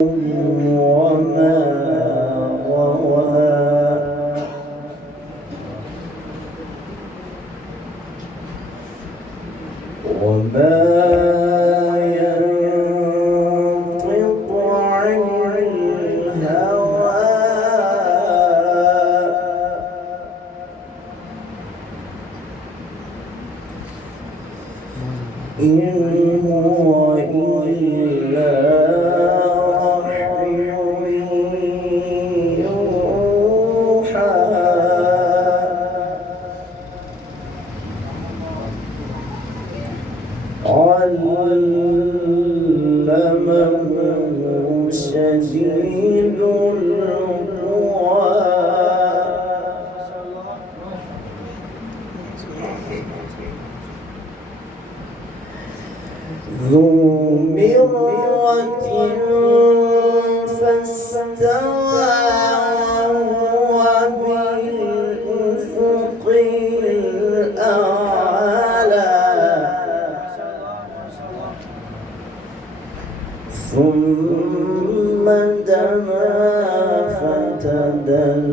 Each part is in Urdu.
وما روى وما ينطق عن الهوى إن هو إلا علمه شديد القوى ذو مرة فاستوى وهو بالأفق الأعلى ثم دنا فتدلى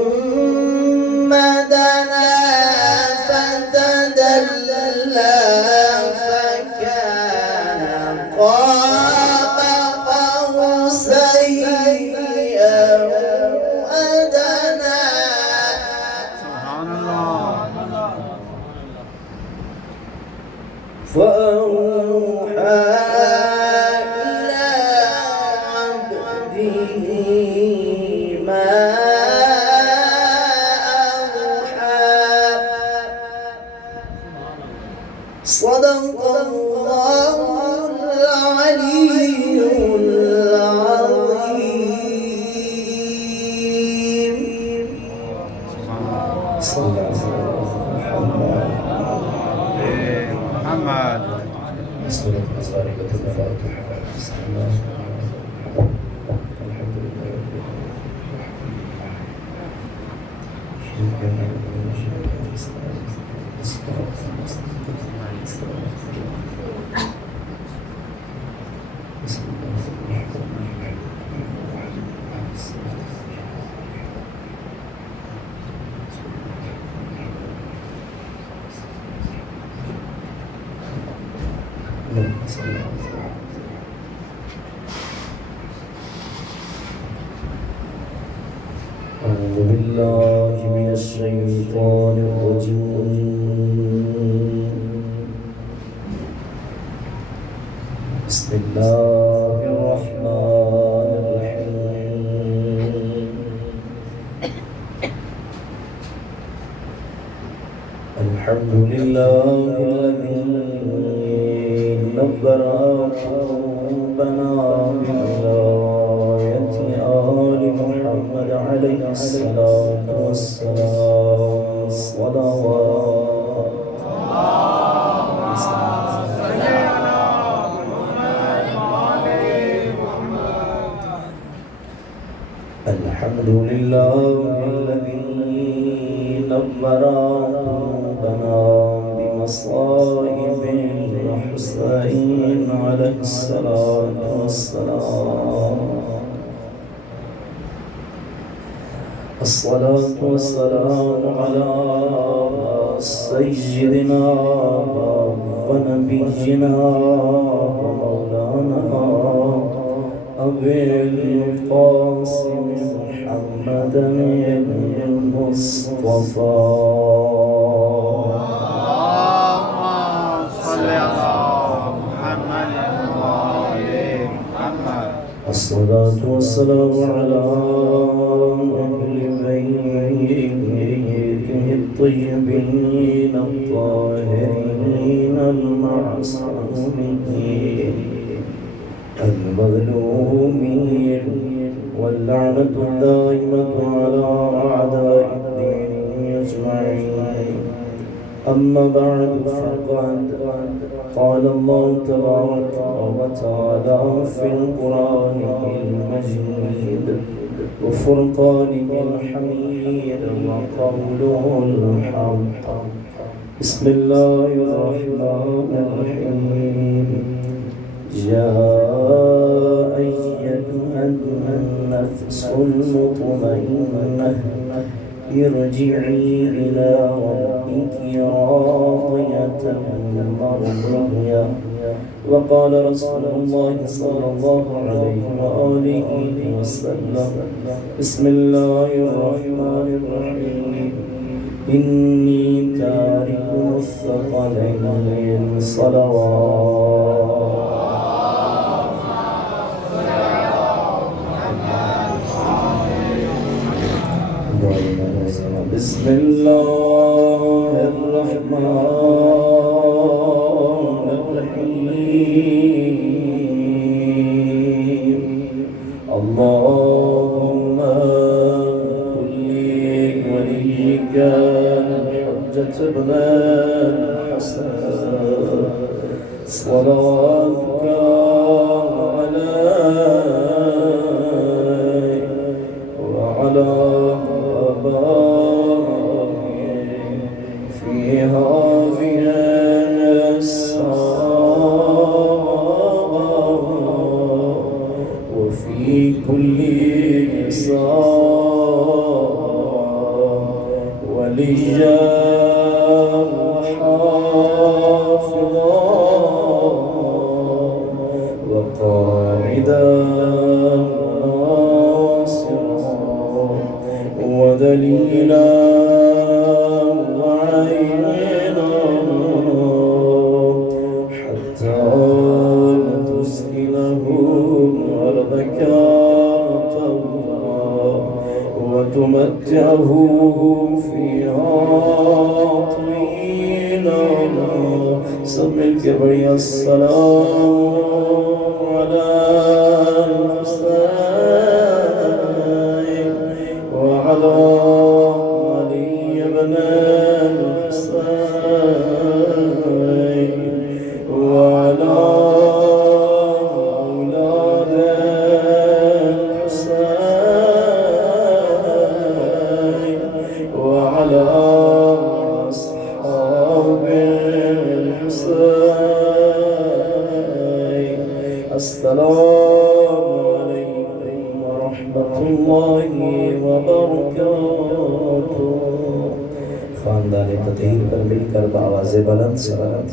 ثم دنا فتدلى فكان قاب قوسين أو أدنى فأوحى إلى عبده ما أوحى صدق الله العلي العظيم صلى الله عليه وسلم محمد سورة مصارقة الفاتحة بسم الله الحمد لله رب أعوذ بالله من الشيطان الرجيم بسم الله الرحمن الرحيم الحمد لله الذي نبر قلوبنا بولاية آل محمد عليه الصلاة والسلام صلوات الحمد لله الذي نبر قلوبنا بمصائب الحسين عليه الصلاة والسلام الصلاة والسلام على سيدنا ونبينا ومولانا أبي القاسم محمد المصطفى الصلاة والسلام على أهل بيته الطيبين الطاهرين المعصومين المظلومين واللعنة الدائمة على أعداء الدين أجمعين أما بعد فقد قال الله تبارك وتعالى في القرآن المجيد وفرقانه الحميد وقوله الحق. بسم الله الرحمن الرحيم. يا أيتها النفس المطمئنة ارجعي إلى ربك راضية مرضية. وقال رسول الله صلى الله عليه وآله وسلم. بسم الله الرحمن الرحيم. إني تارك الثقلين صلوات. بسم الله الرحمن الرحيم. اللهم كن لوليك الحجة ابن الحسن صلواتك عليه وعلى في هذه الساعة وفي كل ساعة وليا وحافظا وقاعدا وناصرا ودليلا وتمتعهم فيها طويلا. سب الكبرياء السلام على الحسين وعلى علي بن الحسين وعلى أولاد الحسين وعلى أصحاب الحسين. السلام عليكم ورحمة الله وبركاته. خاندان تطہیر پر مل کر بآواز بلند صلوات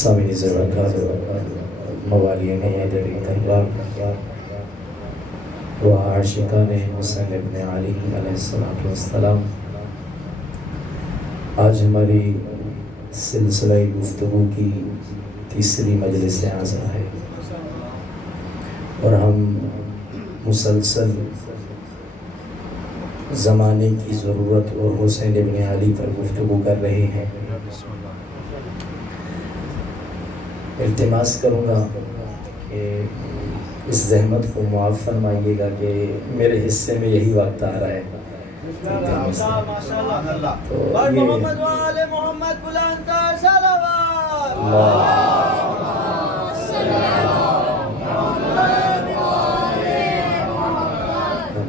سامعین ضرورت موالیین حیدر کرام و عاشقان حسین ابن علی علیہ السلام، آج ہماری سلسلہ گفتگو کی تیسری مجلس اعزا ہے اور ہم مسلسل زمانے کی ضرورت اور حسین ابن علی پر گفتگو کر رہے ہیں. التماس کروں گا کہ اس زحمت کو معاف فرمائیے گا کہ میرے حصے میں یہی وقت آ رہا ہے.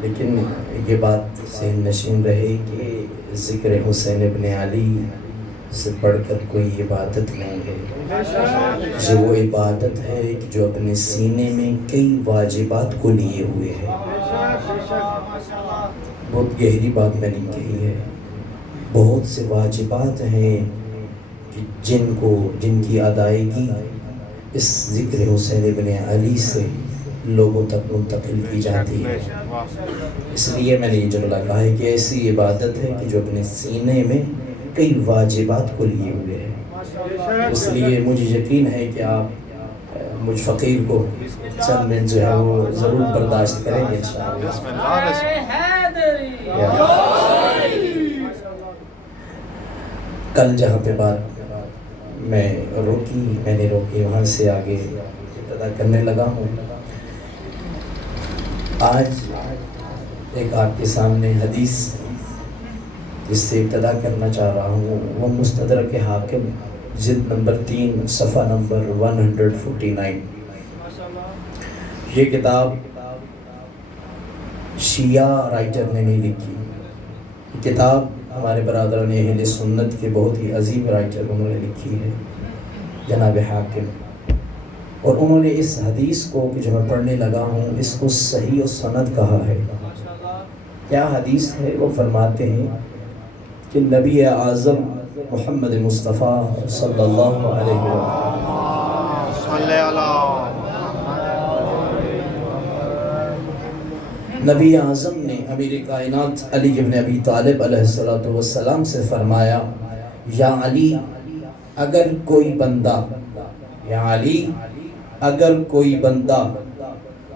لیکن یہ بات ذہن نشین رہے کہ ذکر حسین ابن علی سے بڑھ کر کوئی عبادت نہیں ہے. یہ وہ عبادت ہے کہ جو اپنے سینے میں کئی واجبات کو لیے ہوئے ہے. بہت گہری بات میں نے کہی ہے. بہت سے واجبات ہیں کہ جن کی ادائیگی اس ذکر حسین ابن علی سے لوگوں تک منتقل کی جاتی ہے. اس لیے میں نے یہ جملہ کہا ہے کہ ایسی عبادت ہے کہ جو اپنے سینے میں کئی واجبات کو لیے ہوئے ہیں. اس لیے مجھے یقین ہے کہ آپ مجھ فقیر کو چند منٹ جو ہے وہ ضرور برداشت کریں گے انشاءاللہ. کل جہاں پہ بات میں نے روکی وہاں سے آگے ابتدا کرنے لگا ہوں. آج ایک آپ کے سامنے حدیث جس سے ابتدا کرنا چاہ رہا ہوں وہ مستدرک حاکم جلد نمبر 3 صفحہ نمبر 149۔ یہ کتاب شیعہ رائٹر نے نہیں لکھی، یہ کتاب ہمارے برادران اہل سنت کے بہت ہی عظیم رائٹر انہوں نے لکھی ہے، جناب حاکم۔ اور انہوں نے اس حدیث کو کہ جو میں پڑھنے لگا ہوں اس کو صحیح و سند کہا ہے۔ کیا حدیث ہے؟ وہ فرماتے ہیں کہ نبی اعظم محمد مصطفیٰ صلی اللہ علیہ وسلم نبی اعظم نے امیر کائنات علی بن ابی طالب علیہ السلام سے فرمایا، یا علی اگر کوئی بندہ، یا علی اگر کوئی بندہ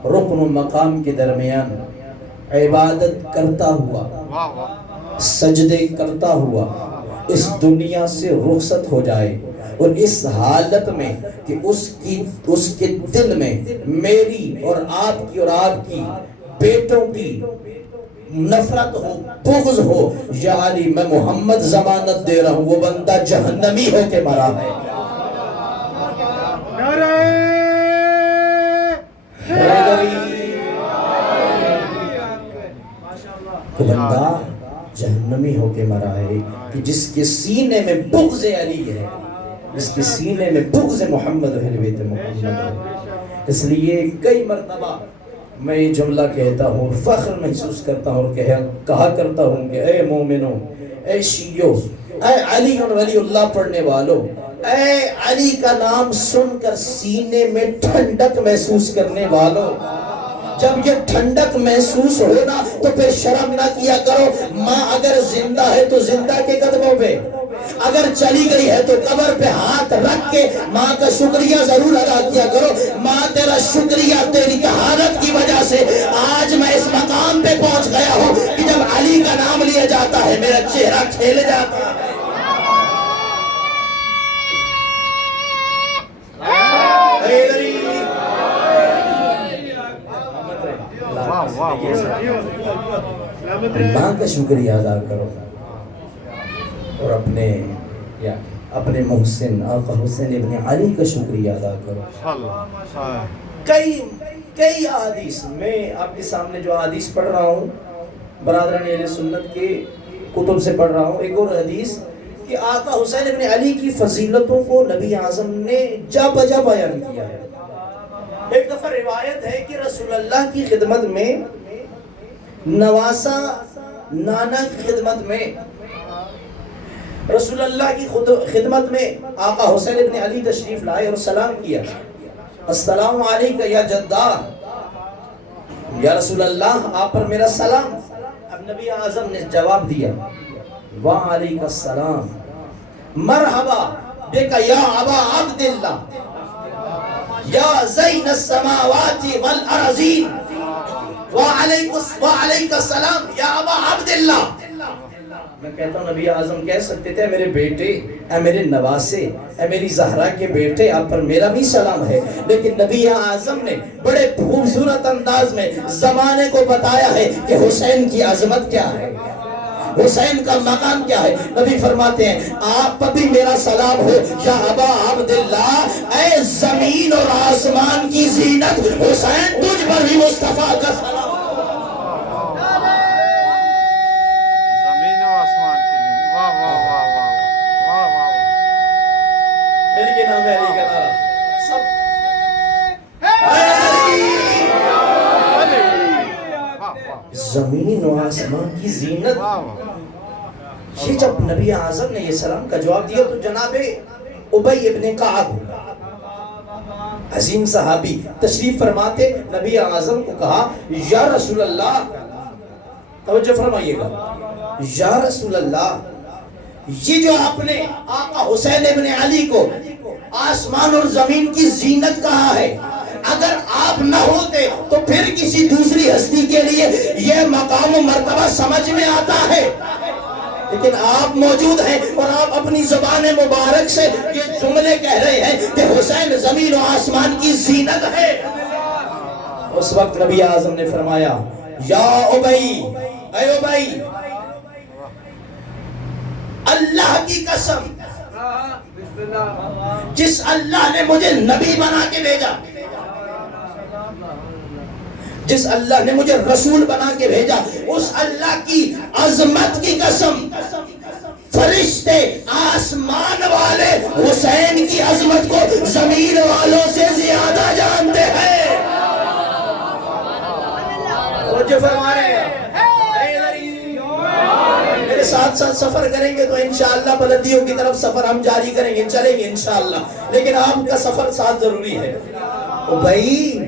رکن و مقام کے درمیان عبادت کرتا ہوا، سجدے کرتا ہوا اس دنیا سے رخصت ہو جائے، اور اس حالت میں کہ اس کے دل میں میری اور آپ کی بیٹوں کی نفرت ہو، بغض ہو، یا علی میں محمد ضمانت دے رہا ہوں وہ بندہ جہنمی ہو کے مرا ہے۔ وہ بندہ جہنمی ہو کے مرا ہے کہ جس کے سینے میں بغض علی ہے، جس کے سینے میں بغض محمد اہل بیت محمد ہے۔ اس لیے کئی مرتبہ میں یہ جملہ کہتا ہوں، فخر محسوس کرتا ہوں اور کہا کرتا ہوں کہ اے مومنوں، اے شیعوں، اے علی ولی اللہ پڑھنے والوں، اے علی کا نام سن کر سینے میں ٹھنڈک محسوس کرنے والوں، جب یہ ٹھنڈک محسوس ہونا تو پھر شرم نہ کیا کرو۔ ماں اگر زندہ ہے تو زندہ کے قدموں پہ، اگر چلی گئی ہے تو قبر پہ ہاتھ رکھ کے ماں کا شکریہ ضرور ادا کیا کرو۔ ماں تیرا شکریہ، تیری طہارت کی وجہ سے آج میں اس مقام پہ پہنچ گیا ہوں کہ جب علی کا نام لیا جاتا ہے میرا چہرہ کھل جاتا ہے۔ ماں کا شکریہ ادا کرو اور اپنے محسن آقا حسین ابن علی کا شکریہ ادا کرو۔ کئی احادیث میں آپ کے سامنے جو احادیث پڑھ رہا ہوں، برادران اہل سنت کے کتب سے پڑھ رہا ہوں، ایک اور حدیث کہ آقا حسین ابن علی کی فضیلتوں کو نبی اعظم نے جا بجا بیان کیا ہے۔ ایک دفعہ روایت ہے کہ رسول اللہ کی خدمت میں، نواسا نانا کی خدمت میں، رسول اللہ کی خدمت میں آقا حسین ابن علی تشریف لائے اور سلام کیا، السلام علیکہ یا جدہ، یا رسول اللہ آپ پر میرا سلام۔ اب نبی اعظم نے جواب دیا، وعلیکہ السلام، مرحبا بک یا ابا عبداللہ، یا زین السماوات والارضین، وعلیکہ السلام یا ابا عبداللہ۔ میں کہتا ہوں نبی اعظم کہہ سکتے تھے میرے بیٹے، اے میرے نواسے، اے میری زہرا کے بیٹے، آپ پر میرا بھی سلام ہے، لیکن نبی اعظم نے بڑے خوبصورت انداز میں زمانے کو بتایا ہے کہ حسین کی عظمت کیا ہے، حسین کا مقام کیا ہے۔ نبی فرماتے ہیں آپ پر بھی میرا سلام ہو یا ابا عبداللہ، اے زمین اور آسمان کی زینت حسین، تجھ پر بھی مصطفیٰ کا سلام۔ زمین و آسمان کی زینت، یہ جب نبی اعظم نے یہ سلام کا جواب دیا تو جناب ابی ابن کعب، عظیم صحابی، تشریف فرماتے نبی اعظم کو کہا، یا رسول اللہ، توجہ فرمائیے گا، یا رسول اللہ، یہ جو آپ نے آقا حسین ابن علی کو آسمان اور زمین کی زینت کہا ہے، اگر آپ نہ ہوتے تو پھر کسی دوسری ہستی کے لیے یہ مقام و مرتبہ سمجھ میں آتا ہے، لیکن آپ موجود ہیں اور آپ اپنی زبان مبارک سے یہ جملے کہہ رہے ہیں کہ حسین زمین و آسمان کی زینت ہے۔ اس وقت نبی اعظم نے فرمایا، یا ابی، اے ابی، اللہ کی قسم جس اللہ نے مجھے نبی بنا کے بھیجا، جس اللہ نے مجھے رسول بنا کے بھیجا، اس اللہ کی عظمت کی قسم فرشتے آسمان والے حسین کی عظمت کو زمین والوں سے زیادہ جانتے ہیں۔ توجہ فرما رہے ہیں؟ میرے ساتھ ساتھ سفر کریں گے تو انشاءاللہ بلندیوں کی طرف سفر ہم جاری کریں گے، چلیں گے انشاءاللہ، لیکن آپ کا سفر ساتھ ضروری ہے۔ بھائی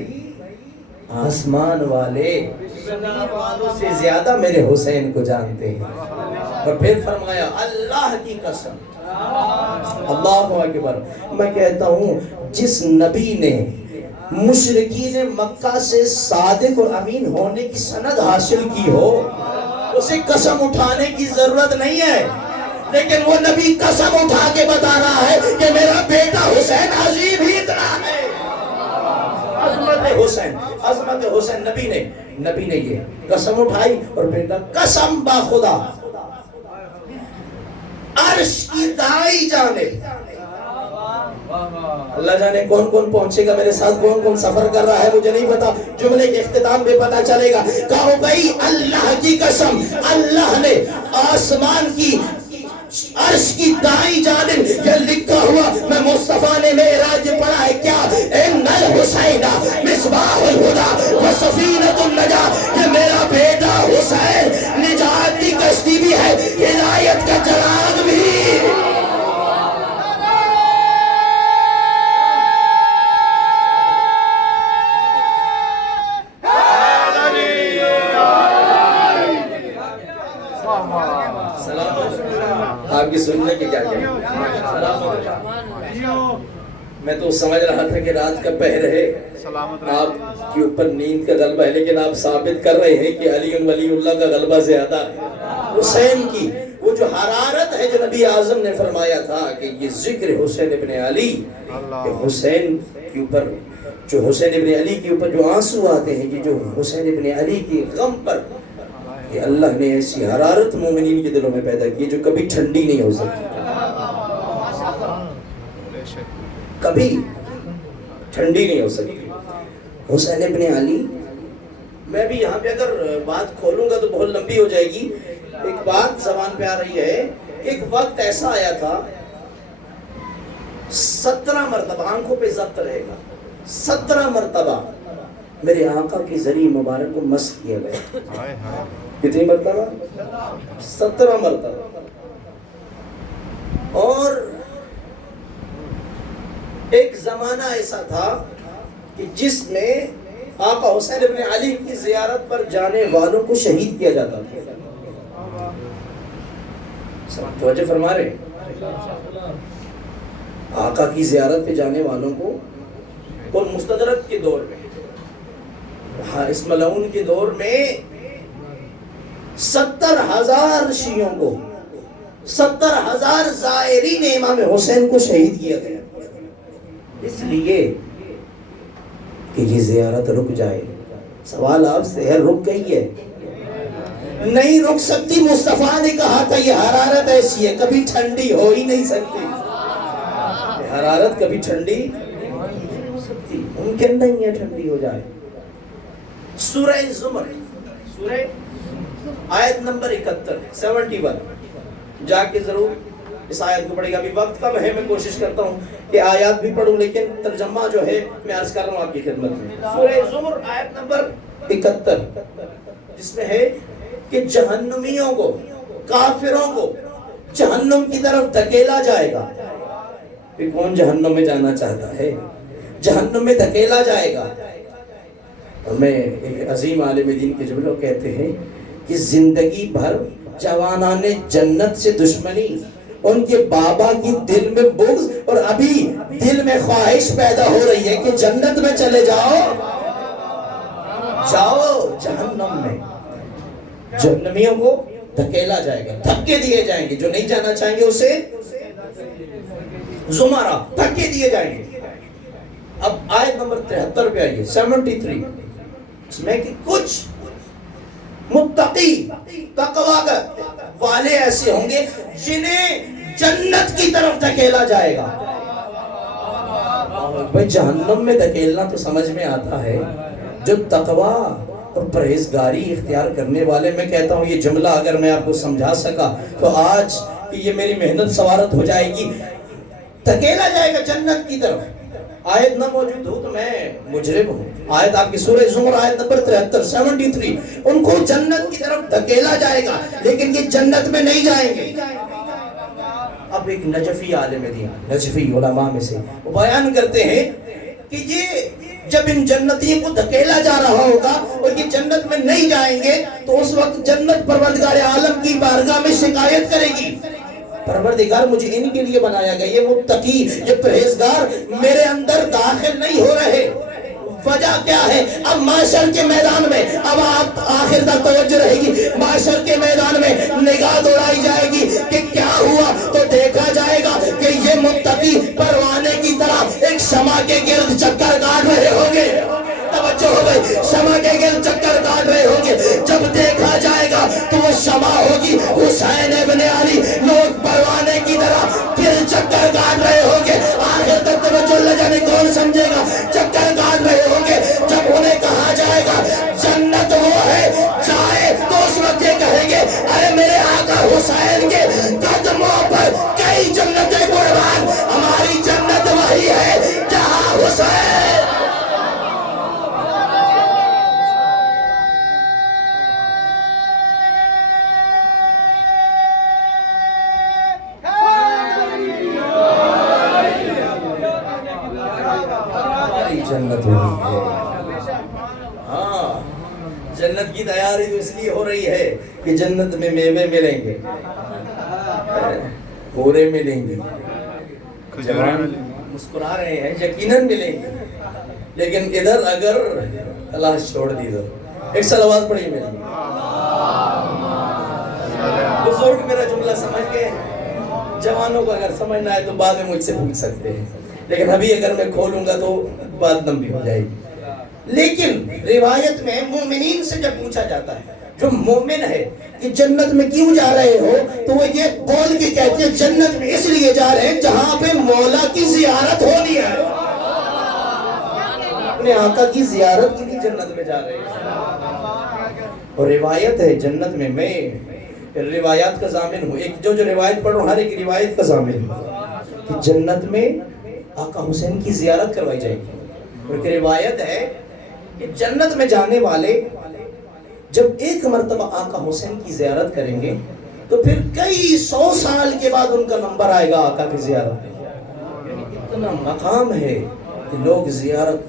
آسمان والے والوں سے زیادہ میرے حسین کو جانتے ہیں۔ اور پھر فرمایا اللہ کی قسم، اللہ اکبر، میں کہتا ہوں جس نبی نے مشرکین مکہ سے صادق اور امین ہونے کی سند حاصل کی ہو، اسے قسم اٹھانے کی ضرورت نہیں ہے، لیکن وہ نبی قسم اٹھا کے بتا رہا ہے کہ میرا بیٹا حسین عظیم ہی اتنا ہے۔ عظمت حسین، عظمت حسین، نبی نے یہ قسم اٹھائی اور بیٹا قسم با خدا عرش کی دائیں جانب، اللہ جانے کون کون پہنچے گا میرے ساتھ، کون کون سفر کر رہا ہے مجھے نہیں پتا، جملے کے اختتام پہ پتا چلے گا۔ کہو بھائی اللہ کی قسم، اللہ نے آسمان کی عرش کی دائیں جانب یہ لکھا ہوا، میں مصطفیٰ نے معراج پڑھا ہے کیا، ان الحسین مصباح الہدی و سفینۃ النجاۃ، کہ میرا بیٹا حسین نجات کی کشتی بھی ہے، ہدایت کا چراغ بھی۔ آپ کی سننے کی کیا کہیں، میں تو سمجھ رہا تھا کہ رات کا پہر ہے، آپ کے اوپر نیند کا غلبہ ہے، لیکن آپ ثابت کر رہے ہیں کہ علی ولی اللہ کا غلبہ زیادہ ہے۔ حسین کی وہ جو حرارت ہے جو نبی اعظم نے فرمایا تھا کہ یہ ذکر حسین ابن علی، کہ حسین کے اوپر جو حسین ابن علی کے اوپر جو آنسو آتے ہیں، یہ جو حسین ابن علی کے غم پر، کہ اللہ نے ایسی حرارت مومنین کے دلوں میں پیدا کی جو کبھی ٹھنڈی نہیں ہو سکتی، کبھی ٹھنڈی نہیں ہو سکتی۔ حسین ابن علی، میں بھی یہاں پہ اگر بات کھولوں گا تو بہت لمبی ہو جائے گی، ایک بات زبان پہ آ رہی ہے، ایک وقت ایسا آیا تھا 17 مرتبہ آنکھوں پہ ضبط رہے گا، 17 مرتبہ میرے آقا کی ذریع مبارک کو مسح کیا گیا۔ کتنی مرتبہ؟ 17 مرتبہ۔ اور ایک زمانہ ایسا تھا کہ جس میں آقا حسین ابن علی کی زیارت پر جانے والوں کو شہید کیا جاتا تھا۔ توجہ فرما رہے آقا کی زیارت پہ جانے والوں کو، اور مستدرک کے دور میں، اس ملعون کے دور میں 70,000 شیعوں کو، 70,000 زائرین امام حسین کو شہید کیا گیا، اس لیے کہ یہ زیارت رک جائے۔ سوال آپ سے ہے، رک گئی ہے؟ نہیں رک سکتی، مصطفیٰ نے کہا تھا یہ حرارت ایسی ہے کبھی ٹھنڈی ہو ہی نہیں سکتی، حرارت کبھی ٹھنڈی نہیں ہو سکتی، ممکن نہیں ہے ٹھنڈی ہو جائے۔ سورہ زمر، سورہ آیت نمبر 71 جا کے ضرور اس آیت کو پڑھے گا۔ ابھی وقت کم ہے، میں کوشش کرتا ہوں کہ آیات بھی پڑھوں، لیکن ترجمہ جو ہے میں عرض کر رہا ہوں آپ کی خدمت میں۔ سورہ زمر آیت نمبر 71، جس میں ہے کہ جہنمیوں کو، کافروں کو جہنم کی طرف دھکیلا جائے گا۔ کہ کون جہنم میں جانا چاہتا ہے؟ جہنم میں دھکیلا جائے گا۔ میں ایک عظیم عالم دین کے جملوں کہتے ہیں کہ زندگی بھر جوانان جنت سے دشمنی، ان کے بابا کی دل میں بغض، اور ابھی دل میں خواہش پیدا ہو رہی ہے کہ جنت میں چلے جاؤ، جاؤ جہنم میں۔ جہنمیوں کو دھکیلا جائے گا، دھکے دیے جائیں گے، جو نہیں جانا چاہیں گے اسے زمرہ دھکے دیے جائیں گے۔ اب آیت نمبر 73 پہ آئیے، 73، اس میں کہ کچھ متقی تقوی والے ایسے ہوں گے جنہیں جنت کی طرف دھکیلا جائے گا. بھائی جہنم میں دھکیلنا تو سمجھ میں آتا ہے. جو تقویٰ اور پرہیزگاری اختیار کرنے والے، میں کہتا ہوں یہ جملہ اگر میں آپ کو سمجھا سکا تو آج یہ میری محنت سوارت ہو جائے گی. دھکیلا جائے گا جنت کی طرف. آیت نہ موجود ہو تو میں مجرم ہوں. آیت آپ کی سورہ زمر آیت نمبر 73 73. ان کو جنت کی طرف دھکیلا جائے گا لیکن یہ جنت میں نہیں جائیں گے. اب ایک نجفی عالم دین، نجفی علماء میں سے، وہ بیان کرتے ہیں کہ یہ جب ان جنتیوں کو دھکیلا جا رہا ہوگا اور یہ جنت میں نہیں جائیں گے تو اس وقت جنت پروردگار عالم کی بارگاہ میں شکایت کرے گی، پروردگار مجھے ان کے لیے بنایا گیا، یہ متقی، یہ پرہیزگار میرے اندر داخل نہیں ہو رہے. وجہ کیا ہے؟ اب معاشر کے میدان میں، اب آپ آخر تک توجہ رہے گی، معاشر کے میدان میں نگاہ دوڑائی جائے گی کہ کیا ہوا، تو دیکھا جائے گا کہ یہ متقی پروانے کی طرح ایک شمع کے گرد چکر کاٹ رہے ہوں گے. توجہ ہو گئی، شمع کے گرد چکر کاٹ رہے ہوں گے. جب دیکھا جائے گا تو وہ شمع ہوگی حسین ابن علی، لوگ پروانے کی طرح پھر چکر کاٹ رہے ہوں گے. آخر تک توجہ اللہ جانے کون سمجھے گا، چکر کاٹ رہے ہوں گے. جب انہیں کہا جائے گا جنت وہ ہے جائے، تو اس وقت یہ کہیں گے ارے میرے آقا حسین کے قدموں پر کئی جنتیں قربان، ہماری جنت وہی ہے جہاں حسین. جنت وہی ہے. ہاں، جنت کی تیاری تو اس لیے ہو رہی ہے کہ جنت میں میوے ملیں گے، حوریں ملیں گی، جوان مسکرا رہے ہیں، یقیناً ملیں گے. لیکن ادھر اگر تلاش چھوڑ دی تو ایک صلوات پڑھی میری. بزرگ میرا جملہ سمجھ گئے. جوانوں کو اگر سمجھنا ہے تو بعد میں مجھ سے پوچھ سکتے ہیں، لیکن ابھی اگر میں کھولوں گا تو بات لمبی ہو جائے گی. لیکن روایت میں مومنین سے جب پوچھا جاتا ہے، جو مومن ہے کہ جنت میں کیوں جا رہے ہو، تو وہ یہ بول کے کہتے ہیں جنت میں اس لیے جا رہے ہیں جہاں پہ مولا کی زیارت ہونی ہے. اپنے آقا کی زیارت کے لیے جنت میں جا رہے ہیں. اور روایت ہے جنت میں، میں روایات کا ضامن ہوں، ایک جو روایت پڑھوں ہر ایک روایت کا ضامن ہوں کہ جنت میں آقا حسین کی زیارت کروائی جائے گی. اور ایک روایت ہے کہ جنت میں جانے والے جب ایک مرتبہ آقا حسین کی زیارت کریں گے تو پھر کئی 100 سال کے بعد ان کا نمبر آئے گا آقا کی زیارت میں. یعنی اتنا مقام ہے کہ لوگ زیارت.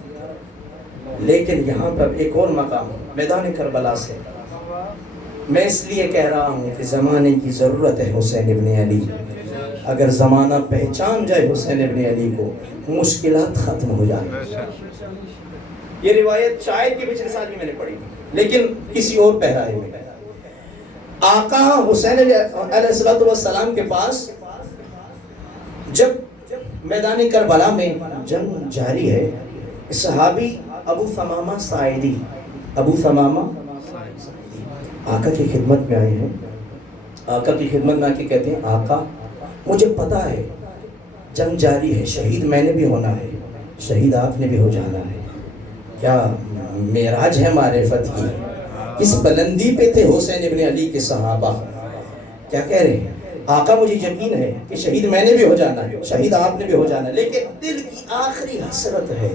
لیکن یہاں پر ایک اور مقام میدان کربلا سے میں اس لیے کہہ رہا ہوں کہ زمانے کی ضرورت ہے حسین ابن علی. اگر زمانہ پہچان جائے حسین ابن علی کو، مشکلات ختم ہو جائیں. یہ روایت شاید کہ پچھلے سال بھی میں نے پڑھی، لیکن کسی اور پہرائے میں. آقا حسین علیہ السلام کے پاس جب میدان کربلا میں جنگ جاری ہے، صحابی ابو ثمامہ ساعدی، ابو ثمامہ آقا کی خدمت میں آئے ہیں. آقا کی خدمت میں آ کے کہتے ہیں آقا مجھے پتا ہے جنگ جاری ہے، شہید میں نے بھی ہونا ہے، شہید آپ نے بھی ہو جانا ہے. کیا معراج ہے معرفت کی، اس بلندی پہ تھے حسین ابن علی کے صحابہ. کیا کہہ رہے ہیں آقا مجھے یقین ہے کہ شہید میں نے بھی ہو جانا ہے، شہید آپ نے بھی ہو جانا ہے، لیکن دل کی آخری حسرت ہے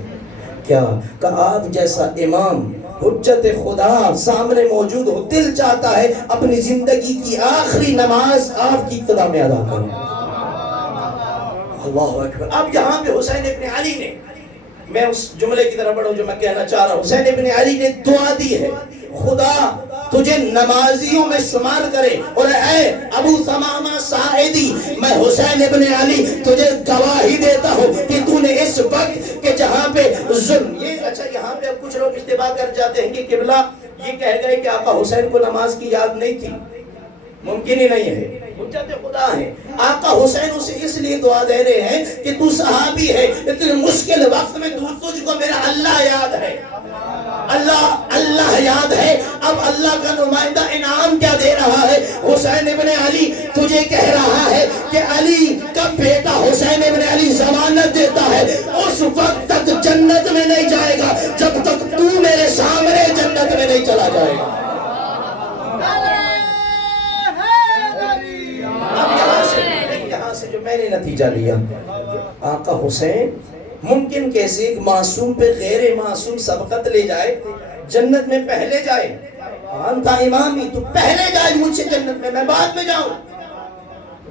کیا کہ آپ جیسا امام حجت خدا سامنے موجود ہو. دل چاہتا ہے اپنی زندگی کی آخری نماز آپ کی ابتدا میں ادا کروں. اللہ اکبر. اب یہاں پہ حسین ابن علی نے، میں اس جملے کی طرف بڑھوں جو میں کہنا چاہ رہا ہوں، حسین ابن علی نے دعا دی ہے خدا تجھے نمازیوں میں شمار کرے، اور اے ابو ثمامہ ساعدی میں حسین ابن علی تجھے گواہی دیتا ہوں کہ تو نے اس وقت کہ جہاں پہ ظلم. یہ اچھا یہاں پہ اب کچھ لوگ اشتباہ کر جاتے ہیں کہ قبلہ یہ کہہ گئے کہ آقا حسین کو نماز کی یاد نہیں تھی. ممکن ہی نہیں ہے، حجت خدا ہے. آقا حسین اسے اس لیے دعا دے رہے ہیں کہ تو صحابی ہے، اتنے مشکل وقت میں تجھ کو میرا اللہ یاد ہے. اللہ یاد ہے. اب اللہ کا نمائندہ انعام کیا دے رہا ہے؟ حسین ابن علی تجھے کہہ رہا ہے کہ علی کا بیٹا حسین ابن علی ضمانت دیتا ہے اس وقت تک جنت میں نہیں جائے گا جب تک تو میرے سامنے جنت میں نہیں چلا جائے گا. یہاں سے جو میں نے نتیجہ لیا، آقا حسین ممکن کیسے ایک معصوم پہ غیر معصوم سبقت لے جائے، جنت میں پہلے جائے. انتا امامی، تو پہلے جائے مجھ سے جنت میں بعد میں جاؤں.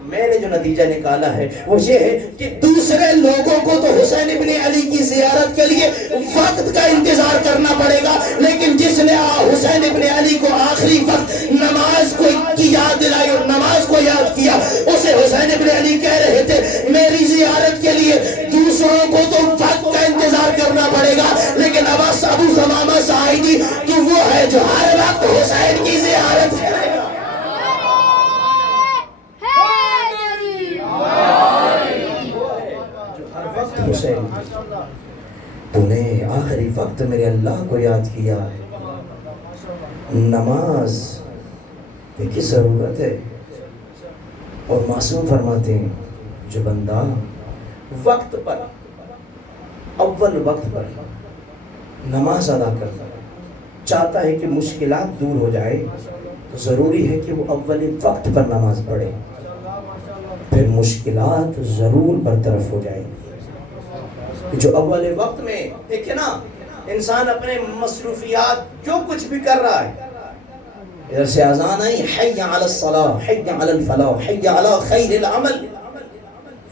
میں نے جو نتیجہ نکالا ہے وہ یہ ہے کہ دوسرے لوگوں کو تو حسین ابن علی کی زیارت کے لیے وقت کا انتظار کرنا پڑے گا، لیکن جس نے حسین ابن علی کو آخری وقت نماز کی یاد دلائی اور نماز کو یاد کیا، اسے حسین ابن علی کہہ رہے تھے میری زیارت کے لیے دوسروں کو تو وقت کا انتظار کرنا پڑے گا، لیکن ابو ثمامہ ساعدی تو وہ ہے جو ہر وقت حسین کی زیارت کرے گا. حسین تو نے آخری وقت میرے اللہ کو یاد کیا ہے، نماز کی ضرورت ہے. اور معصوم فرماتے ہیں جو بندہ وقت پر، اول وقت پر نماز ادا کرتا چاہتا ہے کہ مشکلات دور ہو جائے تو ضروری ہے کہ وہ اول وقت پر نماز پڑھے، پھر مشکلات ضرور برطرف ہو جائے. جو اول وقت میں دیکھیں نا، انسان اپنے مصروفیات جو کچھ بھی کر رہا ہے، ادھر سے اذان آئی حی علی الصلاۃ حی علی الفلاح حی علی خیر العمل،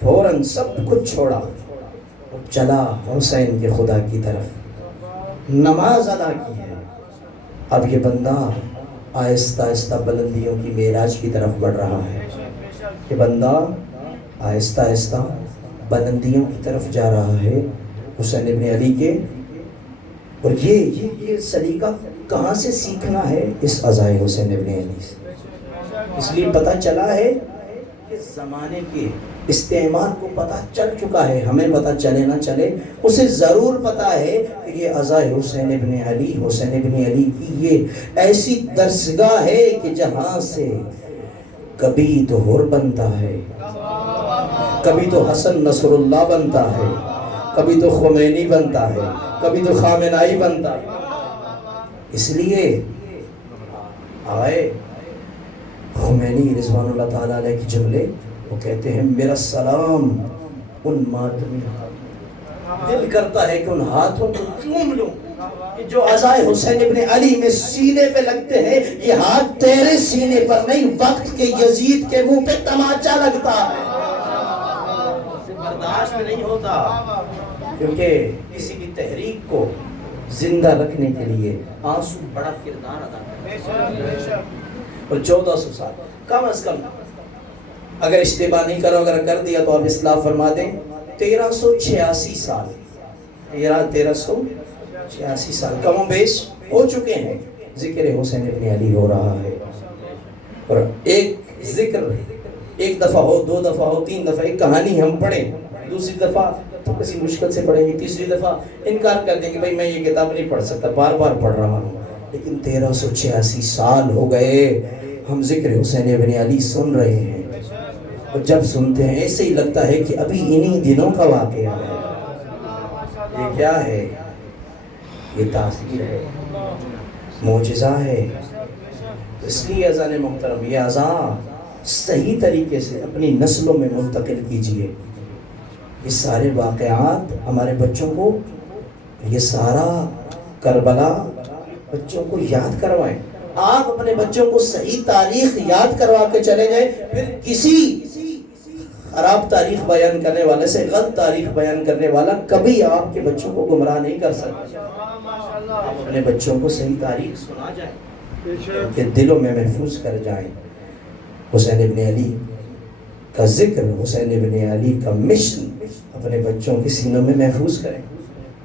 فوراً سب کچھ چھوڑا اور چلا حسین کے خدا کی طرف، نماز ادا کی ہے. اب یہ بندہ آہستہ آہستہ بلندیوں کی معراج کی طرف بڑھ رہا ہے. یہ بندہ آہستہ آہستہ بلندیوں کی طرف جا رہا ہے حسین ابن علی کے. اور یہ سلیقہ کہاں سے سیکھنا ہے؟ اس عزائے حسین ابن علی سے. اس لیے پتہ چلا ہے کہ زمانے کے استعمال کو پتہ چل چکا ہے، ہمیں پتہ چلے نہ چلے اسے ضرور پتہ ہے کہ یہ عزائے حسین ابن علی، حسین ابن علی کی یہ ایسی درسگاہ ہے کہ جہاں سے کبھی تو حر بنتا ہے، کبھی تو حسن نصر اللہ بنتا ہے، کبھی تو خمینی بنتا ہے، کبھی تو خامنائی بنتا ہے. اس لیے آئے خمینی رضوان اللہ تعالیٰ علیہ کی جملے، وہ کہتے ہیں میرا سلام ان ماتمی ہاتھ، دل کرتا ہے کہ ان ہاتھوں کو چوم لوں جو عزائے حسین ابن علی میں سینے پہ لگتے ہیں. یہ ہاتھ تیرے سینے پر نہیں، وقت کے یزید کے منہ پہ تماچا لگتا ہے، برداشت نہیں ہوتا. کیونکہ کسی بھی تحریک کو زندہ رکھنے کے لیے آنسو بڑا کردار ادا کرتا ہے. اور 1400 سال کم از کم اگر اشتباہ نہیں کرو، اگر کر دیا تو آپ اصلاح فرما دیں، 1386 سال 1386 سال کم و بیش ہو چکے ہیں ذکر حسین ابن علی ہو رہا ہے. اور ایک ذکر ایک دفعہ ہو، دو دفعہ ہو، تین دفعہ، ایک کہانی ہم پڑھیں، دوسری دفعہ تو کسی مشکل سے پڑھیں گے، تیسری دفعہ انکار کر دیں گے بھائی میں یہ کتاب نہیں پڑھ سکتا، بار بار پڑھ رہا ہوں. لیکن 1386 سال ہو گئے ہم ذکر حسین ابن علی سن رہے ہیں، اور جب سنتے ہیں ایسے ہی لگتا ہے کہ ابھی انہی دنوں کا واقعہ ہے. یہ کیا ہے؟ یہ تاثیر ہے، معجزہ ہے. اس لیے اذان محترم یہ اذان صحیح طریقے سے اپنی نسلوں میں منتقل کیجئے. یہ سارے واقعات ہمارے بچوں کو، یہ سارا کربلا بچوں کو یاد کروائیں. آپ اپنے بچوں کو صحیح تاریخ یاد کروا کے چلے جائیں، پھر کسی خراب تاریخ بیان کرنے والے سے، غلط تاریخ بیان کرنے والا کبھی آپ کے بچوں کو گمراہ نہیں کر سکتا. آپ اپنے بچوں کو صحیح تاریخ سنا جائیں کہ دلوں میں محفوظ کر جائیں. حسین ابن علی کا ذکر، حسین ابن علی کا مشن اپنے بچوں کے سینوں میں محفوظ کریں.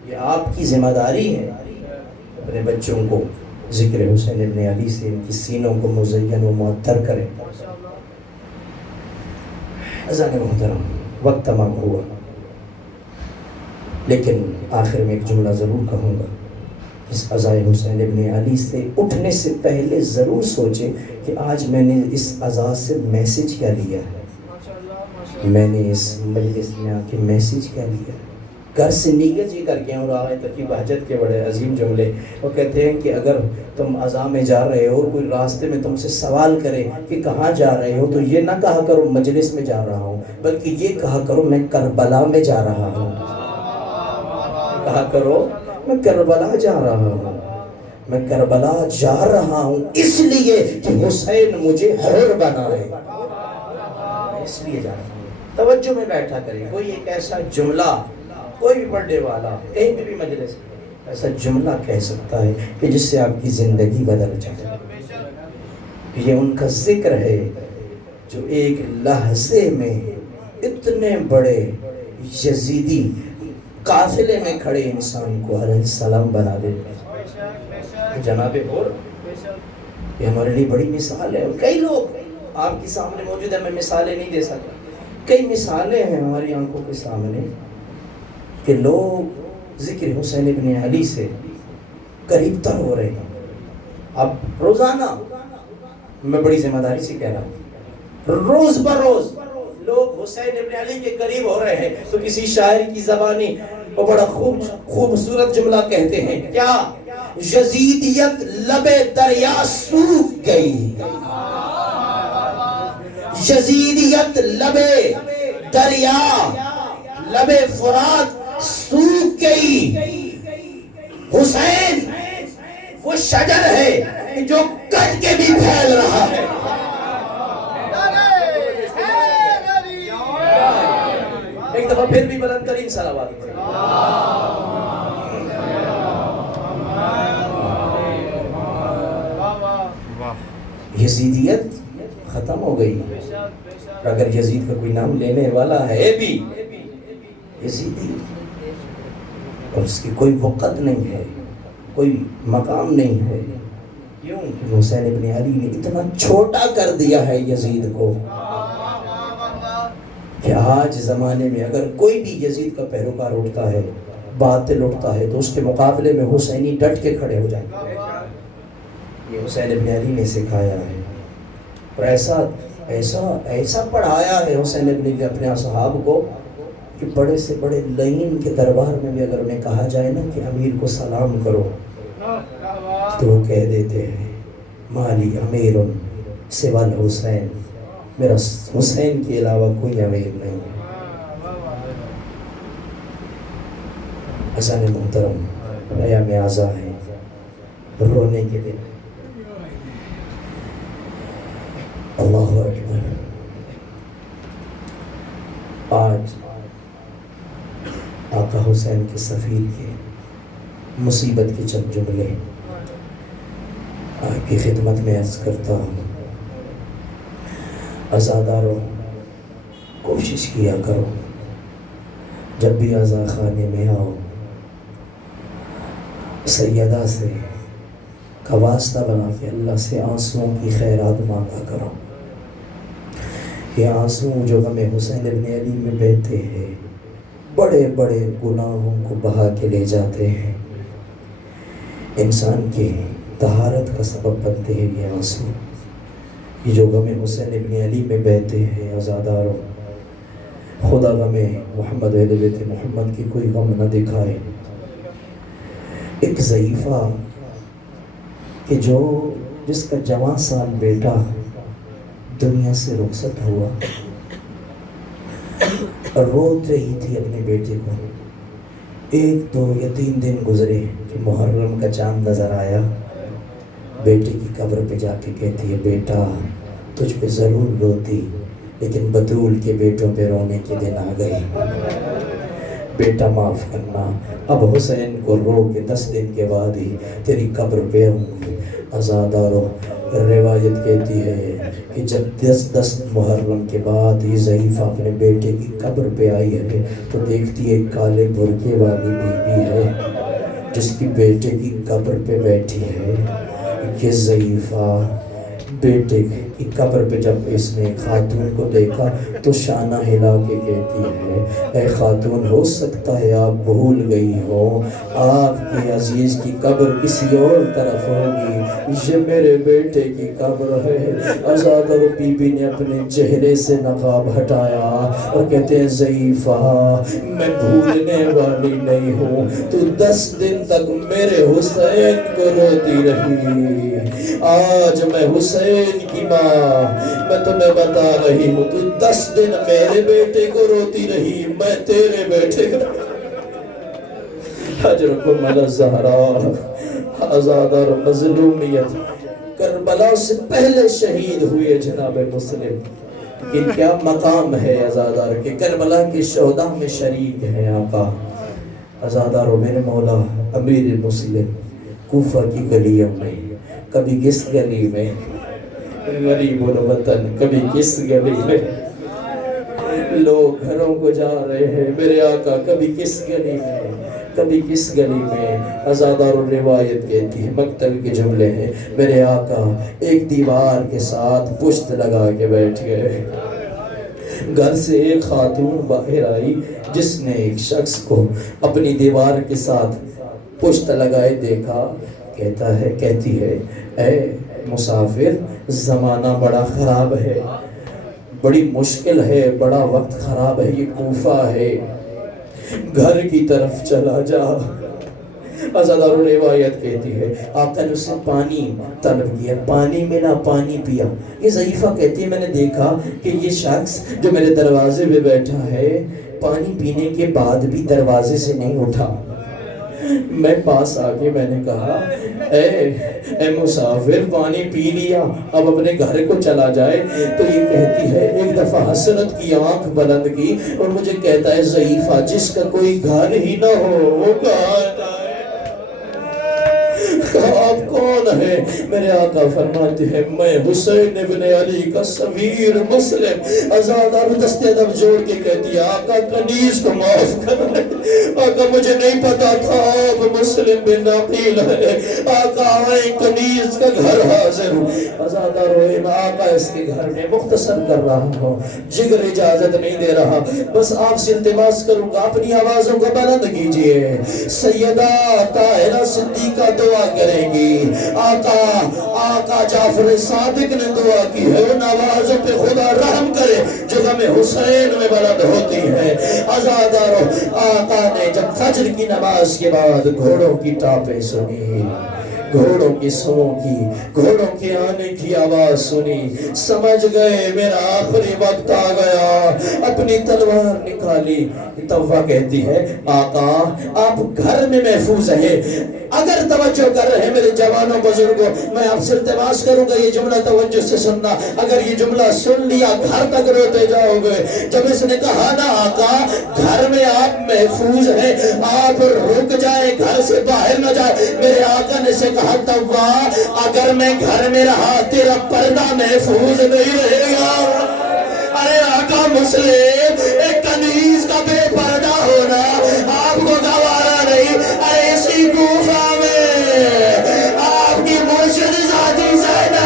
یہ آپ کی ذمہ داری ہے، اپنے بچوں کو ذکر حسین ابن علی سے ان کی سینوں کو مزین و معطر کریں. اذان محترم وقت تمام ہوا، لیکن آخر میں ایک جملہ ضرور کہوں گا اس عزائے حسین ابن علی سے اٹھنے سے پہلے ضرور سوچے کہ آج میں نے اس عزا سے میسیج کیا لیا ہے، میں نے اس مجلس میں آ کے میسیج کیا لیا ہے۔ گھر سے نیت یہ کر کے اور آغا تقی بہجت کے بڑے عظیم جملے، وہ کہتے ہیں کہ اگر تم عزا میں جا رہے ہو اور کوئی راستے میں تم سے سوال کرے کہ کہاں جا رہے ہو، تو یہ نہ کہا کرو مجلس میں جا رہا ہوں، بلکہ یہ کہا کرو میں کربلا میں جا رہا ہوں۔ کہا کرو میں کربلا جا رہا ہوں، میں کربلا جا رہا ہوں اس لیے کہ حسین مجھے حر بنا ہے، اس لیے جا رہا ہوں۔ توجہ میں بیٹھا کریں، کوئی ایک ایسا جملہ، کوئی بھی پڑھنے والا کہیں بھی مجلس ایسا جملہ کہہ سکتا ہے کہ جس سے آپ کی زندگی بدل جائے۔ یہ ان کا ذکر ہے جو ایک لحظے میں اتنے بڑے یزیدی قافلے میں کھڑے انسان کو علیہ السلام بنا دیتے۔ جناب اور یہ ہمارے لیے بڑی مثال ہے، اور کئی لوگ آپ کے سامنے موجود ہیں، میں مثالیں نہیں دے سکتا، کئی مثالیں ہیں ہماری آنکھوں کے سامنے کہ لوگ ذکر حسین ابن علی سے قریب تر ہو رہے ہیں۔ اب روزانہ میں بڑی ذمہ داری سے کہہ رہا ہوں، روز بروز لوگ حسین ابن علی کے قریب ہو رہے ہیں، تو کسی شاعر کی زبانی وہ بڑا خوبصورت جملہ کہتے ہیں، کیا یزیدیت لب دریا سوکھ گئی، یزیدیت لب دریا لب فرات سوکھ گئی۔ حسین وہ شجر ہے جو کٹ کے بھی پھیل رہا ہے۔ ایک دفعہ پھر بھی بلند کریم صلوات پڑھیں۔ یزیدیت ختم ہو گئی، اگر یزید کا کوئی نام لینے والا ہے بھی یزیدی، اور اس کی کوئی وقت نہیں ہے، کوئی مقام نہیں ہے، کیوں؟ حسین ابن علی نے اتنا چھوٹا کر دیا ہے یزید کو کہ آج زمانے میں اگر کوئی بھی یزید کا پیروکار اٹھتا ہے، باطل اٹھتا ہے، تو اس کے مقابلے میں حسینی ڈٹ کے کھڑے ہو جاتے ہیں۔ یہ حسین ابن علی نے سکھایا ہے، اور ایسا پڑھایا ہے حسین ابن علی اپنے اصحاب کو کہ بڑے سے بڑے لعین کے دربار میں بھی اگر انہیں کہا جائے نا کہ امیر کو سلام کرو، تو وہ کہہ دیتے ہیں مالی امیر سوى الحسین، میرا حسین کے علاوہ کوئی امیر نہیں ہے۔ حسن محترم ایام عزا ہے، رونے کے دن، اللہ اکبر۔ آج آقا حسین کے سفیر کے مصیبت کے چند جملے آپ کی خدمت میں عرض کرتا ہوں۔ عزاداروں، کوشش کیا کرو جب بھی عزا خانے میں آؤ، سیدہ سے کا واسطہ بنا کے اللہ سے آنسوؤں کی خیرات مانگا کرو۔ یہ آنسو جو ہمیں حسین ابن علی میں بہتے ہیں، بڑے بڑے گناہوں کو بہا کے لے جاتے ہیں، انسان کی طہارت کا سبب بنتے ہیں۔ یہ آنسو یہ جو غم حسین ابن علی میں بہتے ہیں، عزاداروں، خدا غم محمد اہل بیت محمد کی کوئی غم نہ دکھائے۔ ایک ضعیفہ کہ جس کا جوان سال بیٹا دنیا سے رخصت ہوا، اور روت رہی تھی اپنے بیٹے کو، 1 2 یا 3 دن گزرے کہ محرم کا چاند نظر آیا، بیٹے کی قبر پہ جا کے کہتی ہے بیٹا تجھ پہ ضرور روتی، لیکن بطول کے بیٹوں پہ رونے کے دن آ گئے، بیٹا معاف کرنا، اب حسین کو رو کے 10 دن کے بعد ہی تیری قبر پہ ہوں گی۔ عزاداروں، روایت کہتی ہے کہ جب 10 محرم کے بعد یہ ضعیفہ اپنے بیٹے کی قبر پہ آئی ہے، تو دیکھتی ہے کالے برقعے والی بی بی ہے جس کی بیٹے کی قبر پہ بیٹھی ہے۔ یہ ضعیفہ بیٹے کی قبر پہ جب اس نے خاتون کو دیکھا تو شانہ ہلا کے کہتی ہے، اے خاتون، ہو سکتا ہے آپ بھول گئی ہو، آپ کے عزیز کی قبر کسی اور طرف ہوگی، یہ میرے بیٹے کی قبر ہے۔ آزادہ بی بی نے اپنے چہرے سے نقاب ہٹایا اور کہتے ہیں، ضعیفہ، میں بھولنے والی نہیں ہوں، تو 10 دن تک میرے حسین کو روتی رہی، آج میں حسین کی ماں، میں تمہیں بتا رہی ہوں، تو 10 دن میرے بیٹے کو روتی رہی، میں تیرے بیٹے کو۔ حجرکم علی الزہراء، آزادہ اور مظلومیت کربلا سے پہلے شہید ہوئے جناب مسلم، لیکن کیا مقام ہے آزادہ کہ کربلا کے شہداء میں شریک ہے آقا۔ آزادہ رو میرے مولا امیر مسلم کوفہ کی گلیوں میں، کبھی کس گلی میں، غریب الوطن کبھی کس گلی میں، لوگ گھروں کو جا رہے ہیں، میرے آقا کبھی کس گلی میں، کبھی کس گلی میں۔ آزادہ اور روایت کہتی ہے، مقتل کے جملے ہیں، میرے آقا ایک دیوار کے ساتھ پشت لگا کے بیٹھ گئے، گھر سے ایک خاتون باہر آئی جس نے ایک شخص کو اپنی دیوار کے ساتھ پشت لگائے دیکھا، کہتی ہے، اے مسافر، زمانہ بڑا خراب ہے، بڑی مشکل ہے، بڑا وقت خراب ہے، یہ کوفہ ہے، گھر کی طرف چلا جا۔ آزادہ روایت کہتی ہے، آقا نے اس سے پانی طلب کیا، پانی ملا، پانی پیا۔ یہ ضعیفہ کہتی ہے، میں نے دیکھا کہ یہ شخص جو میرے دروازے پہ بیٹھا ہے، پانی پینے کے بعد بھی دروازے سے نہیں اٹھا۔ میں پاس آگے میں نے کہا، اے مسافر، پانی پی لیا، اب اپنے گھر کو چلا جائے۔ تو یہ کہتی ہے، ایک دفعہ حسرت کی آنکھ بلند کی اور مجھے کہتا ہے، ضعیفہ، جس کا کوئی گھر ہی نہ ہو وہ کہاں جائے؟ آپ کون ہیں؟ میرے آقا فرماتے ہیں، میں حسین ابن علی کا صغیر مسلم۔ آزادہ دست ادب جوڑ کے کہتی ہے، آقا کنیز کو معاف کریں، آقا مجھے نہیں پتا تھا آپ مسلم بن عقیل ہے، آقا آئیں، کنیز کا گھر حاضر ہوں۔ آزادہ روئے، میں آقا اس کے گھر میں مختصر کر رہا ہوں، جگر اجازت نہیں دے رہا، بس آپ سے التماس کروں گا اپنی آوازوں کو بلند کیجئے۔ سیدہ طاہرہ صدیقہ دعا کریں گی، آقا جعفر صادق نے دعا کی ہے، ان آوازوں پہ خدا رحم کرے جو غم حسین میں بلند ہوتی ہے۔ آزادہ رو، آقا نے جب فجر کی نماز کے بعد گھوڑوں کی ٹاپیں سنی، گھوڑوں کی سروں کی، گھوڑوں کے آنے کی آواز سنی، سمجھ گئے میرا آخری وقت آ گیا، اپنی تلوار نکالی۔ توفہ کہتی ہے، آقا آپ گھر میں محفوظ ہیں، اگر توجہ کر رہے ہیں میرے جوانوں بزرگوں، میں آپ سے التماس کروں گا یہ جملہ توجہ سے سننا، اگر یہ جملہ سن لیا گھر تک روتے جاؤ گے۔ جب اس نے کہا نا، آقا گھر میں آپ محفوظ ہیں، آپ رک جائیں، گھر سے باہر نہ جائیں، میرے آقا نے سے کہا، توبہ اگر میں گھر میں رہا تیرا پردہ محفوظ نہیں رہے گا۔ ارے آقا مسلم، ایک کنیز کا بے پردہ ہونا آپ کو گوارا نہیں، ارے اسی کوفہ میں آپ کی مرشد ذاتی زینب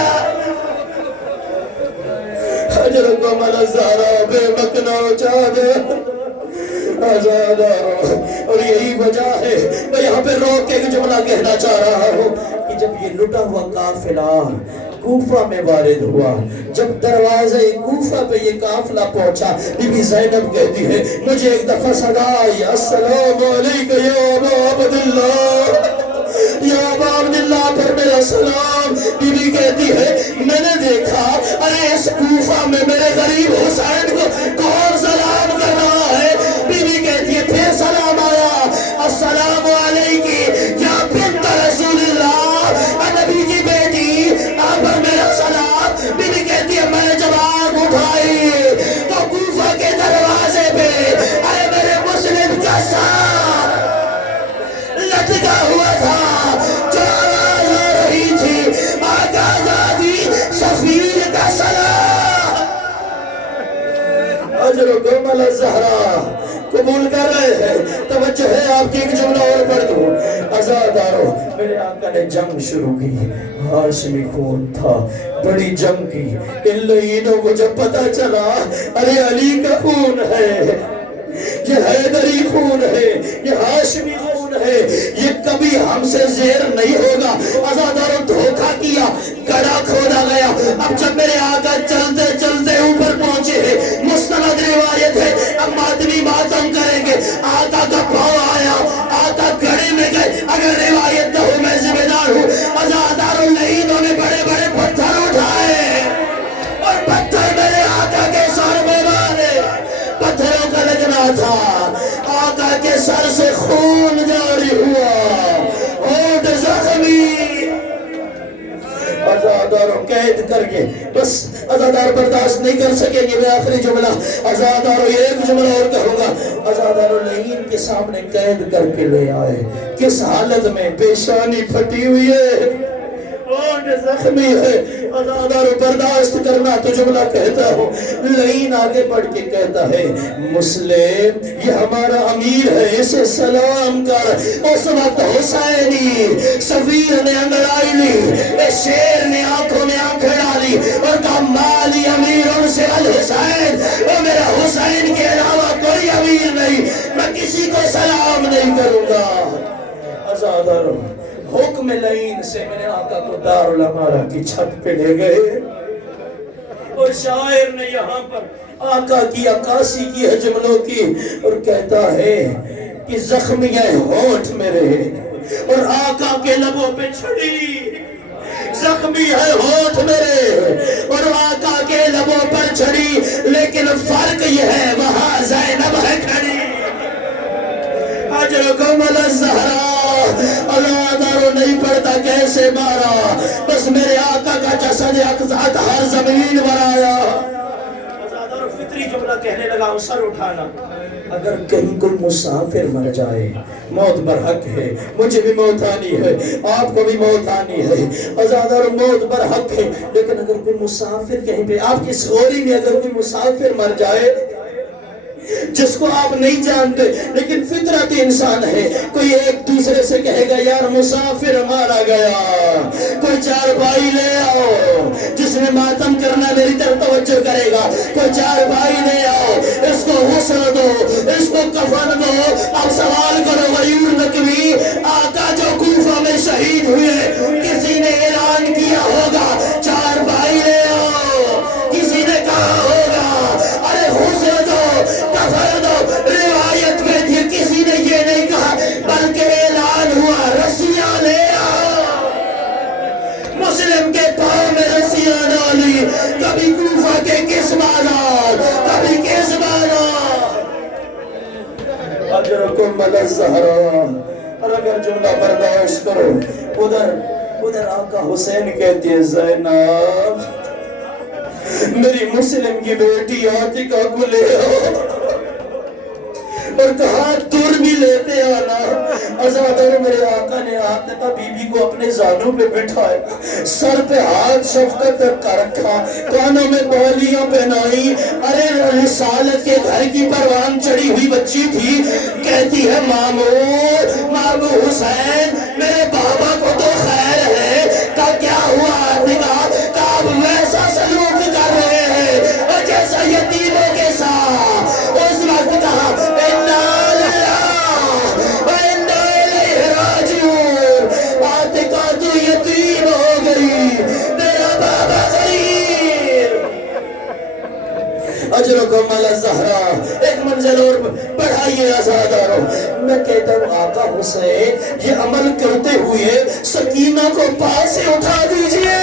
حجرکم علی الزہراء بے مکنہ چاہدے آزادہ رو۔ اور یہی وجہ ہے میں یہاں پہ روک کے ایک جملہ کہنا چاہ رہا ہوں کہ جب یہ لٹا ہوا قافلہ کوفہ میں وارد ہوا، جب دروازے کوفہ پہ یہ قافلہ پہنچا، بی بی زینب کہتی ہے، مجھے ایک دفعہ صدا آئی، السلام علیکہ یا ابا عبداللہ، یا ابا عبداللہ پر میرا سلام۔ بی بی کہتی ہے، میں نے دیکھا، ارے اس کوفہ میں میرے غریب حسین کو کون سلام کر رہا ہے؟ بی بی کہتی ہے، پھر سلام آیا، السلام علیکی یا بنت رسول اللہ، نبی کی بیٹی، آپ پر میرا سلام۔ بی بی کہتی ہے، میں نے جب آنکھ اٹھائی تو کوفہ کے دروازے پہ ارے میرے مسلم کا سار لٹکا ہوا تھا، جو آواز آ رہی تھی، آقا زادی شفیع کا سلام۔ اجرکم علی الزہراء قبول کر رہے ہیں، توجہ ہے آپ کی، ایک جملہ اور پڑھ دوں، آزاد عزادارو میرے آقا نے جنگ شروع کی، ہاشمی خون تھا، بڑی جنگ کی. ان لعینوں کو جب پتا چلا ارے علی کا خون ہے، یہ حیدری خون ہے، یہ ہاشمی خون ہے، یہ کبھی ہم سے زیر نہیں ہوگا. عزاداروں دھوکہ کیا، گڑا کھودا گیا. اب جب میرے آقا چلتے چلتے اوپر پہنچے ہیں، مستند روایت ہے، اب ماتمی ماتم کریں گے. آقا کا پاؤں آیا، آقا گھڑے میں گئے. اگر روایت نہ ہو میں ذمہ دار ہوں. عزاداروں لعینوں نے بڑے بڑے پتھر اٹھائے اور پتھر میرے آقا کے سر میں مارے. پتھروں کا لگنا تھا، آقا کے سر سے خون جاری ہوا، ہونٹ زخمی. عزاداروں قید کر کے بس عزادار برداشت نہیں کر سکیں گے. میں آخری جملہ عزاداروں ایک جملہ اور کہوں گا. عزاداروں لعین کے سامنے قید کر کے لے آئے. کس حالت میں؟ پیشانی پھٹی ہوئی ہے، ہونٹ زخمی ہے. عزاداروں برداشت کرنا تو جملہ کہتا ہوں. لعین آگے بڑھ کے کہتا ہے مسلم یہ ہمارا امیر ہے، اسے سلام کر. اس وقت حسینی سفیر نے انگڑائی لی، شیر نے آنکھوں میں آنکھیں ڈالی اور کہا مالی امیر ان سے الحسین، وہ میرا حسین کے علاوہ کوئی امیر نہیں، میں کسی کو سلام نہیں کروں گا. عزاداروں حکم لعین سے میرے آقا کو دارالامارہ کی چھت پہ لے گئے اور شاعر نے یہاں پر آقا کی عکاسی کی ہے جملوں کی اور کہتا ہے کہ زخمی ہے ہونٹ میرے اور آقا کے لبوں پہ چھڑی. زخمی ہے ہونٹ میرے اور آقا کے لبوں پر چھڑی، لیکن فرق یہ ہے وہاں زینب ہے کھڑی. اجرکم علی الزہرا. عزاداروں نہیں پڑتا کیسے مارا، بس میرے آقا کا جسد اقصاد ہر زمین بنایا. عزاداروں فطری جملہ کہنے لگا سر اٹھانا. اگر کہیں کوئی مسافر مر جائے موت برحق ہے، مجھے بھی موت آنی ہے، آپ کو بھی موت آنی ہے. عزاداروں موت برحق ہے، لیکن اگر کوئی مسافر کہیں پہ آپ کی سوری میں اگر کوئی مسافر مر جائے جس کو آپ نہیں جانتے لیکن فطرت انسان ہے، کوئی ایک دوسرے سے کہے گا یار مسافر مارا گیا، کوئی چارپائی لے آؤ، جس نے ماتم کرنا میری طرف توجہ کرے گا، کوئی چارپائی لے آؤ، اس کو غسل دو، اس کو کفن دو. اب سوال کرو غیور نقوی آقا جو کوفہ میں شہید ہوئے کسی نے اعلان کیا ہوگا چارپائی لے آؤ؟ کسی نے کہا ہوگا ارے غسل دو، کفن دو؟ روایت میں تھی کسی نے یہ نہیں کہا بلکہ اعلان ہوا رسیاں لے آؤ. مسلم کے پاؤں میں رسیاں ڈالی، کبھی کوفہ کے کس بازار، کبھی کس بازار. اجرکم علی الزہرا. اور اگر جملہ برداشت کرو ادھر آقا حسین کہتی ہے زینب میری مسلم کی بیٹی عاتقہ کو لے آؤ اور کہا دور بھی لیتے آنا. عزاداروں میرے آقا نے عاتقہ بی بی کو اپنے زانوں پہ بٹھایا، سر پہ ہاتھ شفقت کا رکھا، کانوں میں بالیاں پہنائی. ارے رسالت کے گھر کی پروان چڑھی ہوئی بچی تھی، کہتی ہے مامو حسین میرے بابا کو تو خیر ہے. کہا کیا ہوا عاتقہ؟ کہا آپ ویسا سلوک کر رہے ہیں جیسا یتیموں کے ساتھ. اس وقت کہا اجرکم علی الزہرا. ایک منزل اور بڑھائیے عزاداروں. میں کہتا ہوں آقا حسین یہ عمل کرتے ہوئے سکینہ کو پاس سے اٹھا دیجئے.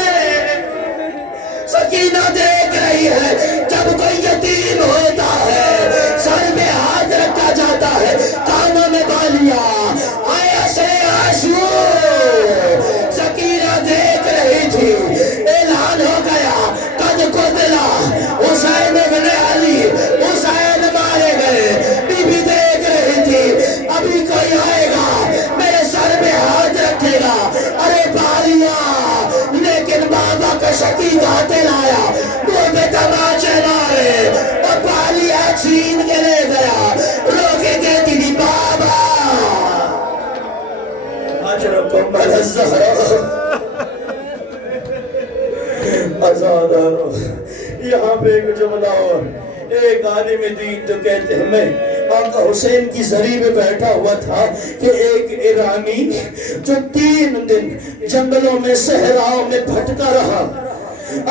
سکینہ دیکھ رہی ہے جب کوئی یتیم ہوتا ہے سر پہ ہاتھ رکھا جاتا ہے، کانوں میں بالیاں، آیا سے آشو. سکینہ دیکھ رہی تھی، اعلان ہو گیا قد قتلا حسین ابن علی، حسین مارے گئے. بی بی دیکھ رہی تھی ابھی کوئی آئے گا میرے سر پہ ہاتھ رکھے گا. ارے بالیاں، لیکن بابا کا شقیقہ لایا، منہ پہ تماچے مارے اور بالیاں چھین کے لے گیا. رو کے کہتی تھی بابا. الزہرا ازادارو. یہاں پہ ایک جملہ اور, ایک عالم دین تو کہتے ہیں میں آقا حسین کی زری میں بیٹھا ہوا تھا کہ ایک ایرانی جو 3 دن جنگلوں میں صحراؤں میں بھٹکا رہا,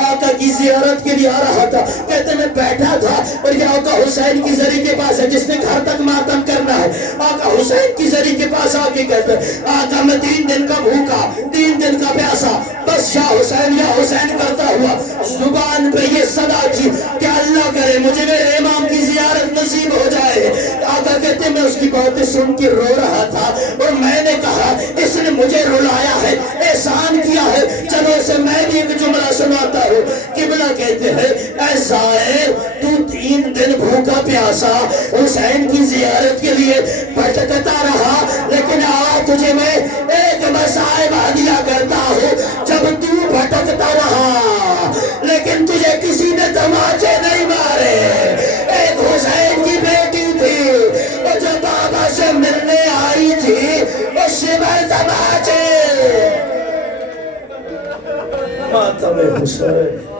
آقا کی زیارت کے لیے آ رہا تھا. کہتے میں بیٹھا تھا اور یہ آقا حسین کی زری کے پاس ہے جس نے گھر تک ماتم کرنا ہے. آقا حسین کی زری کے پاس آ کے کہتے آقا میں 3 دن کا بھوکا, 3 دن کا پیاسا, بس یا حسین کرتا ہوا زبان پہ یہ صدا کی کہ اللہ کرے مجھے میرے امام کی زیارت نصیب ہو جائے. آقا کہتے میں اس کی باتیں سن کے رو رہا تھا اور میں نے کہا اس نے مجھے رلایا ہے, احسان کیا ہے, چلو اسے میں بھی ایک جملہ سناتا ہوں. قبلہ کہتے ہیں اے زائر تو 3 دن بھوکا پیاسا حسین کی زیارت کے لیے بھٹکتا رہا, لیکن آج تجھے میں ایک مصائب دیا کرتا ہوں. جب تو بھٹکتا رہا لیکن تجھے کسی نے تماچے نہیں مارے. ایک حسین کی بیٹی تھی اور جو بابا سے ملنے آئی تھی اس سے تماچے. ماتم حسین